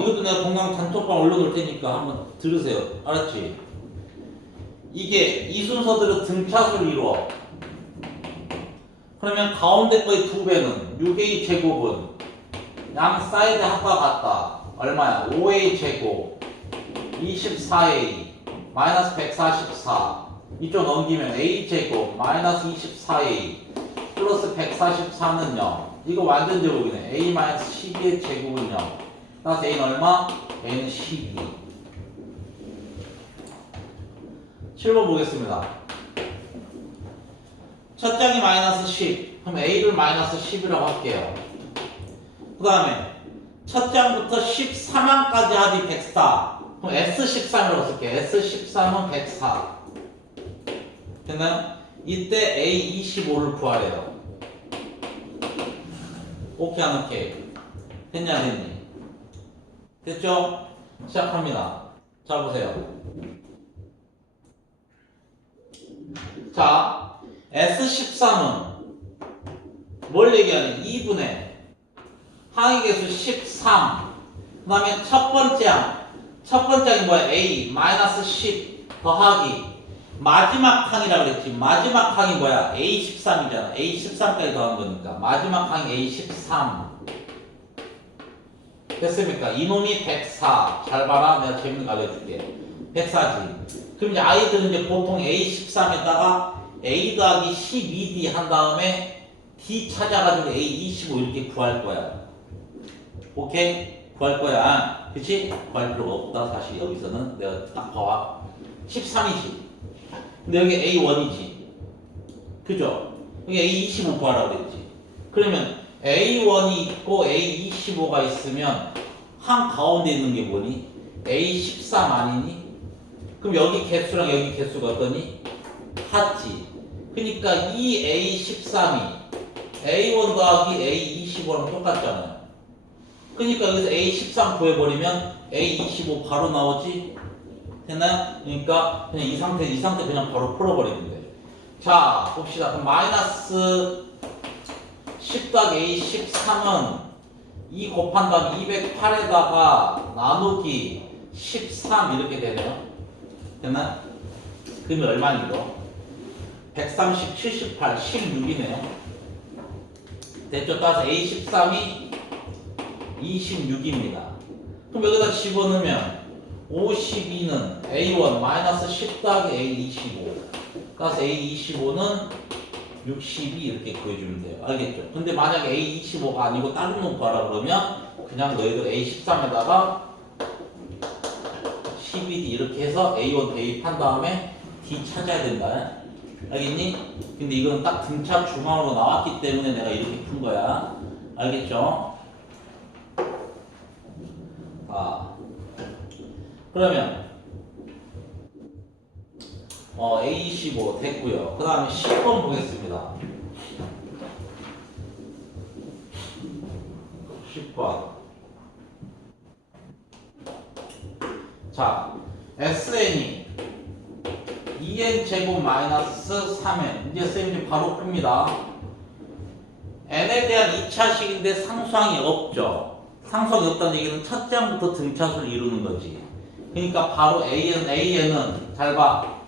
이것도 내가 동강 단톡방 올려놓을 테니까 한번 들으세요. 알았지? 이게 이 순서대로 등차수를 이루어. 그러면 가운데 거의 2배는 6a 제곱은 양 사이드 합과 같다. 얼마야? 5a 제곱 24a 마이너스 144. 이쪽 넘기면 a 제곱 마이너스 24a 플러스 144는 0. 이거 완전 제곱이네. a 마이너스 12의 제곱은 0. 따라서 a는 얼마? a는 12. 7번 보겠습니다. 첫 장이 마이너스 10. 그럼 a를 마이너스 10이라고 할게요. 그 다음에 첫 장부터 13항까지 합이 104. 그럼 S13이라고 쓸게요. S13은 104. 됐나요? 이때 A25를 구하래요. 오케이 안 오케이? 됐냐 안 됐니? 됐죠? 시작합니다. 자 보세요. 자 S13은 뭘 얘기하냐? 2분의 항의계수 13. 그 다음에 첫 번째 항이 뭐야? A 마이너스 10 더하기 마지막 항이라고 그랬지. 마지막 항이 뭐야? A13이잖아. A13까지 더한 거니까 마지막 항이 A13. 됐습니까? 이놈이 104. 잘 봐라. 내가 재밌는 거 알려줄게. 104지. 그럼 이제 아이들은 이제 보통 A13에다가 A 더하기 12D 한 다음에 D 찾아가지고 A25 이렇게 구할 거야. 오케이? 구할 거야. 그치? 구할 필요가 없다. 사실 여기서는 내가 딱 봐와. 13이지. 근데 여기 A1이지. 그죠? 여기 A25 구하라고 그랬지. 그러면 A1이 있고 A25가 있으면 한 가운데 있는 게 뭐니? A13 아니니? 그럼 여기 개수랑 여기 개수가 어떠니? 같지. 그러니까 이 A13이 A1 더하기 A25랑 똑같잖아요. 그러니까 여기서 A13 구해버리면 A25 바로 나오지? 됐나요? 그러니까 그냥 이 상태 그냥 바로 풀어버리면 돼. 자, 봅시다. 그럼 마이너스 10 더하기 A13은 2 곱한 다음 208에다가 나누기 13 이렇게 되네요. 됐나요? 그러면 얼마니 이거? 130, 78, 16이네요. 됐죠? 따라서 A13이 26입니다. 그럼 여기다 집어넣으면 52는 A1 마이너스 10 더하기 A25. 따라서 A25는 62 이렇게 구해주면 돼요. 알겠죠? 근데 만약에 A25가 아니고 다른 놈 구하라 그러면 그냥 너희들 A13에다가 12D 이렇게 해서 A1 대입한 다음에 D 찾아야 된다. 알겠니? 근데 이거는 딱 등차 중앙으로 나왔기 때문에 내가 이렇게 푼 거야. 알겠죠? 그러면 A25 됐고요. 그 다음에 10번 보겠습니다. 10번. 자, SN이 2n 제곱 마이너스 3n. 이제 쌤이 바로 풉니다. n에 대한 2차식인데 상수항이 없죠. 상수항이 없다는 얘기는 첫 장부터 등차수를 이루는 거지. 그러니까 바로 AN은 잘 봐.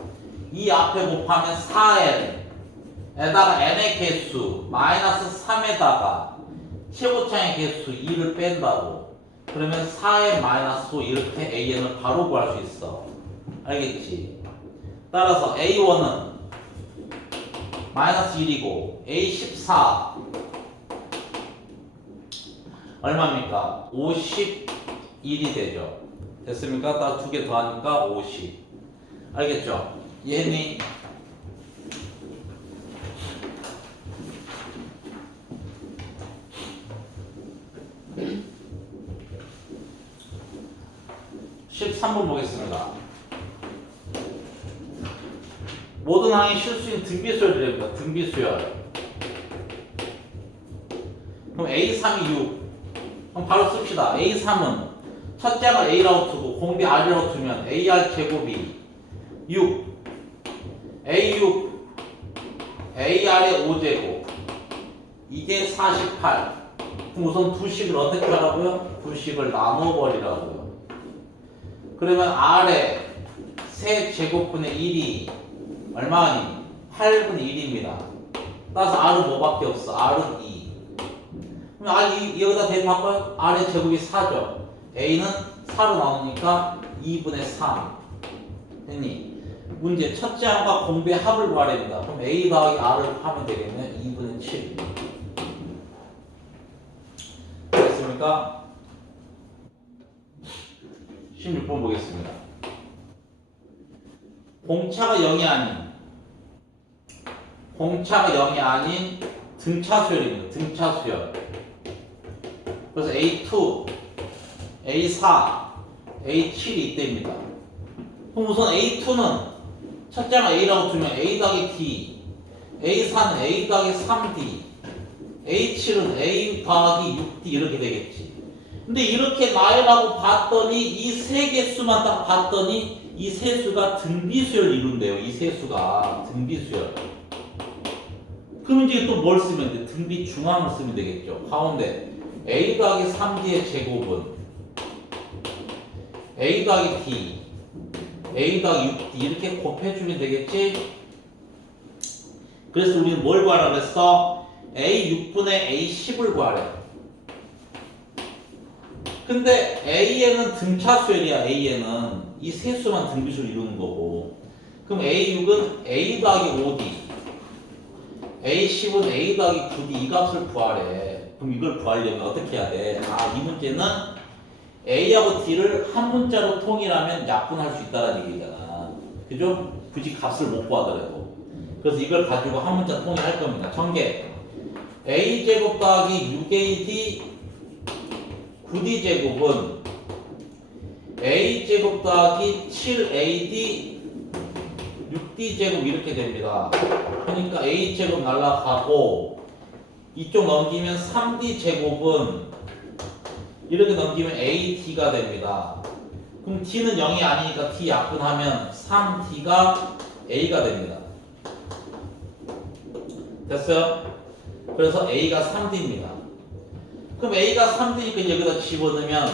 이 앞에 곱하면 4n에다가 n의 개수 마이너스 3에다가 최고차의 개수 2를 뺀다고. 그러면 4n 마이너스 5 이렇게 AN을 바로 구할 수 있어. 알겠지? 따라서 A1은 마이너스 1이고 A14 얼마입니까? 51이 되죠. 됐습니까? 딱 두 개 더하니까 50. 알겠죠? 이해했니? 네. 13번 보겠습니다. 모든 항의 실수인 등비수열이랍니다. 등비수열. 그럼 A3이 6. 그럼 바로 씁시다. A3은 첫 장을 A라고 두고 공비 R이라고 두면 AR 제곱이 6 A6 AR의 5제곱 이게 48. 그럼 우선 두 식을 어떻게 하라고요? 두 식을 나눠버리라고요. 그러면 R의 세 제곱분의 1이 얼마니? 8분의 1입니다. 따라서 R은 뭐밖에 없어? R은 2. 그럼 R 여기다 대입할까요? R의 제곱이 4죠. A는 4로 나오니까 2분의 3. 됐니? 문제 첫째 항과 공배의 합을 구하야 됩니다. 그럼 A 더하기 R을 하면 되겠네요. 2분의 7. 됐습니까? 16번 보겠습니다. 공차가 0이 아닌 등차수열입니다. 등차수열. 그래서 A2, A4, A7이 이때입니다. 그럼 우선 A2는 첫째가 A라고 두면 A 더하기 D, A4는 A 더하기 3D, A7은 A 더하기 6D 이렇게 되겠지. 근데 이렇게 나열하고 봤더니 이 세 개수만 딱 봤더니 이 세 수가 등비수열 이룬대요. 이 세 수가 등비수열. 그럼 이제 또 뭘 쓰면 돼? 등비중앙을 쓰면 되겠죠. 가운데 A 더하기 3D의 제곱은 A 더하기 D, A 더하기 6D 이렇게 곱해주면 되겠지. 그래서 우리는 뭘 구하라고 했어? A 6분의 A 10을 구하래. 근데 A에는 등차수열이야. A에는 이 세 수만 등비수를 이루는 거고. 그럼 A6은 A 더하기 5D, A10은 A 더하기 9D 이 값을 구하래. 그럼 이걸 구하려면 어떻게 해야 돼? 이 문제는 A하고 D를 한 문자로 통일하면 약분할 수 있다는 얘기잖아. 그죠? 굳이 값을 못 구하더라도. 그래서 이걸 가지고 한 문자 통일할 겁니다. 전개 A제곱 더하기 6AD 9D 제곱은 A제곱 더하기 7AD 6D 제곱 이렇게 됩니다. 그러니까 A제곱 날라가고 이쪽 넘기면 3D 제곱은 이렇게 넘기면 AD가 됩니다. 그럼 D는 0이 아니니까 D 약분하면 3D가 A가 됩니다. 됐어요? 그래서 A가 3D입니다. 그럼 A가 3D니까 여기다 집어넣으면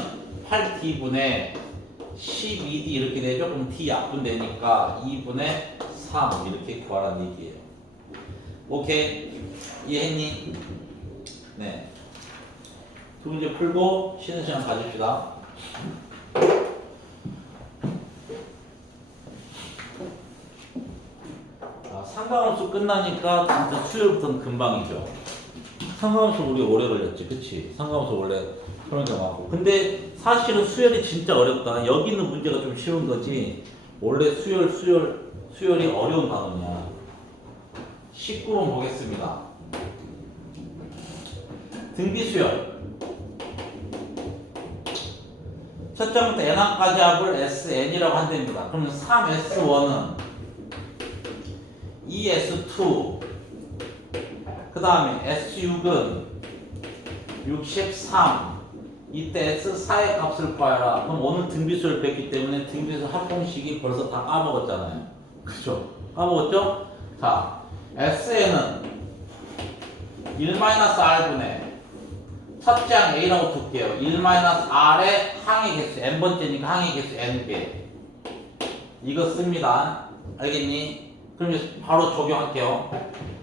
8D분의 12D 이렇게 되죠? 그럼 D 약분되니까 2분의 3 이렇게 구하라는 얘기예요. 오케이? 이해했니? 네. 두 문제 풀고 쉬는 시간 가집시다. 상관함수 끝나니까 진짜 수요일부터는 금방이죠. 상관함수 우리 오래 걸렸지, 그치? 상관함수 원래 그런 경우하고. 근데 사실은 수열이 진짜 어렵다. 여기 있는 문제가 좀 쉬운 거지. 원래 수열이 어려운 단어냐. 19번 보겠습니다. 등비수열. 첫 장부터 n항까지 합을 SN이라고 한답니다. 그러면 3S1은 2S2 그 다음에 S6은 63 이때 S4의 값을 구하라. 그럼 오늘 등비수를 뺐기 때문에 등비수 합공식이 벌써 다 까먹었잖아요. 그죠? 까먹었죠? 자, SN은 1-R분의 첫째 항 A라고 둘게요. 1-R의 항의 개수 n번째니까 항의 개수 n개 이거 씁니다. 알겠니? 그럼 이제 바로 적용할게요.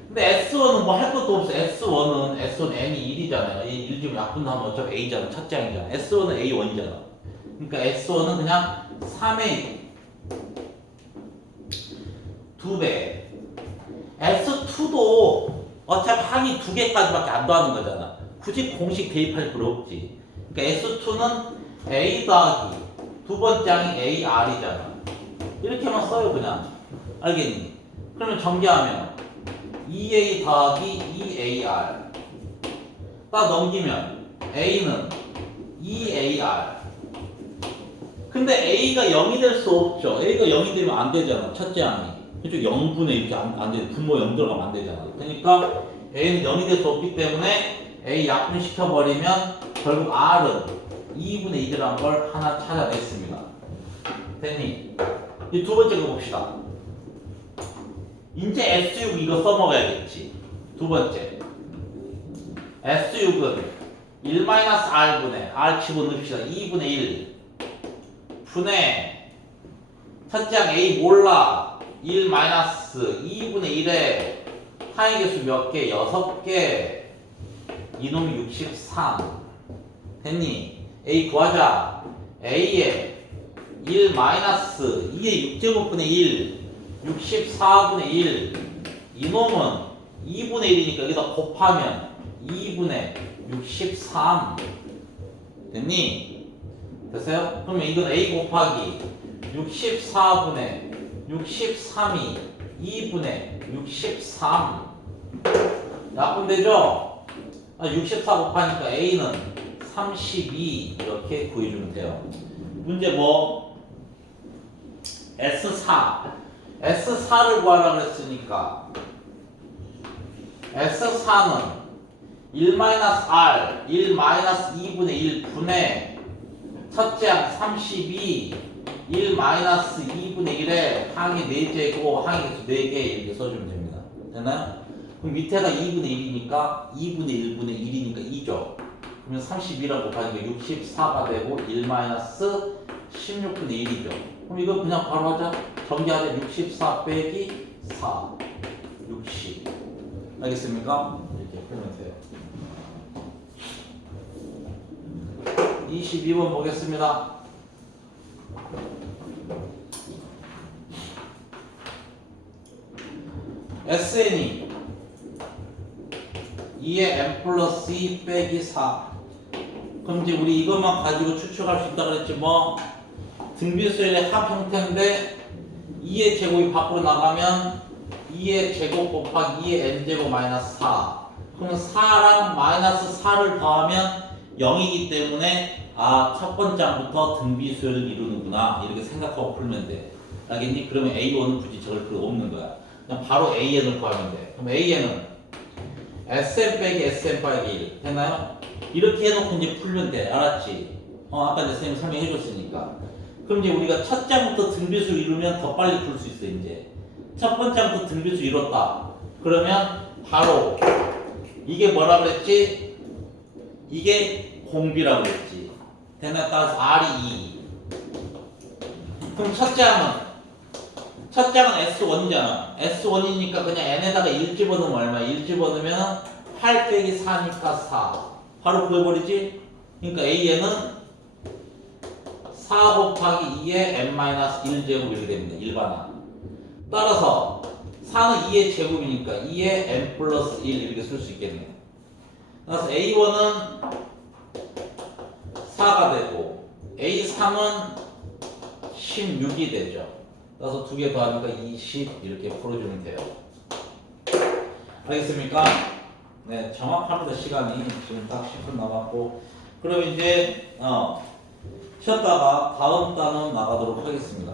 근데 S1은 뭐 할 것도 없어. S1은 n이 1이잖아요. 1 지금 약분하면 어차피 A잖아. 첫째 항이잖아. S1은 A1이잖아. 그러니까 S1은 그냥 3의 2배. S2도 어차피 항이 2개까지밖에 안 더하는 거잖아. 굳이 공식 대입할 필요 없지. 그러니까 S2는 A 더하기 두 번째 항이 AR이잖아. 이렇게만 써요 그냥. 알겠니? 그러면 전개하면 2A 더하기 2AR 딱 넘기면 A는 2AR. 근데 A가 0이 될 수 없죠. A가 0이 되면 안 되잖아. 첫째 항이. 그쪽 0분의 이렇게 안 돼. 분모 0 들어가면 안 되잖아. 그러니까 A는 0이 될 수 없기 때문에 A 약분시켜버리면 결국 R은 2분의 1이라는 걸 하나 찾아냈습니다. 됐니? 이 두 번째 거 봅시다. 이제 S6 이거 써먹어야겠지. 두 번째. S6은 1-r분의 r 집어넣읍시다. 2분의 1 분의 첫째 항 a 몰라 1-2분의 1에 항의 개수 몇 개? 6개. 이놈이 63. 됐니? a 구하자. a에 1-2의 6제곱분의 1 64분의 1 이놈은 2분의 1이니까 여기다 곱하면 2분의 63 됐니? 됐어요? 그러면 이건 a 곱하기 64분의 63이 2분의 63 약분되죠? 64 곱하니까 a는 32 이렇게 구해주면 돼요. 문제 뭐? S4를 구하라고 했으니까 S4는 1-r 1-2분의 1 분의 첫째 항 32 1-2분의 1에 항이 4제곱 항의 개수 4개 이렇게 써주면 됩니다. 됐나요? 그럼 밑에가 2분의 1이니까 2분의 1분의 1이니까 2죠. 그러면 32라고 곱하니까 64가 되고 1-16분의 1이죠. 그럼 이거 그냥 바로 하자. 정리하자. 64 빼기 4 60 알겠습니까? 이렇게 풀면 돼요. 22번 보겠습니다. SN이 2의 n 플러스 2 빼기 4 그럼 이제 우리 이것만 가지고 추측할 수 있다 그랬지 뭐 등비수열의 합 형태인데 2의 제곱이 밖으로 나가면 2의 제곱 곱하기 2의 n제곱 마이너스 4 그러면 4랑 마이너스 4를 더하면 0이기 때문에 첫 번째 항부터 등비수열을 이루는구나 이렇게 생각하고 풀면 돼. 알겠니? 그러면 A1은 굳이 적을 필요 없는 거야. 그냥 바로 AN을 구하면 돼. 그럼 AN은 SM 빼기 SM 빼기 1 됐나요? 이렇게 해놓고 이제 풀면 돼. 알았지? 아까 이제 선생님이 설명해 줬으니까. 그럼 이제 우리가 첫째 항부터 등비수 이루면 더 빨리 풀 수 있어. 이제 첫 번째 항부터 등비수 이뤘다. 그러면 바로 이게 뭐라 그랬지? 이게 공비라고 그랬지. 됐나? 따라서 R이 2. 그럼 첫째 항은 S1이잖아. S1이니까 그냥 n에다가 1 집어넣으면 얼마야? 1 집어넣으면 8 빼기 4니까 4. 바로 구해버리지? 그러니까 AN은 4 곱하기 2의 n-1제곱 이렇게 됩니다. 일반항. 따라서 4는 2의 제곱이니까 2의 n 플러스 1 이렇게 쓸 수 있겠네요. 따라서 A1은 4가 되고 A3은 16이 되죠. 따라서 두 개 더하니까 20 이렇게 풀어주면 돼요. 알겠습니까? 네, 정확합니다. 시간이 지금 딱 10분 남았고 그럼 이제 쉬었다가 다음 단원 나가도록 하겠습니다.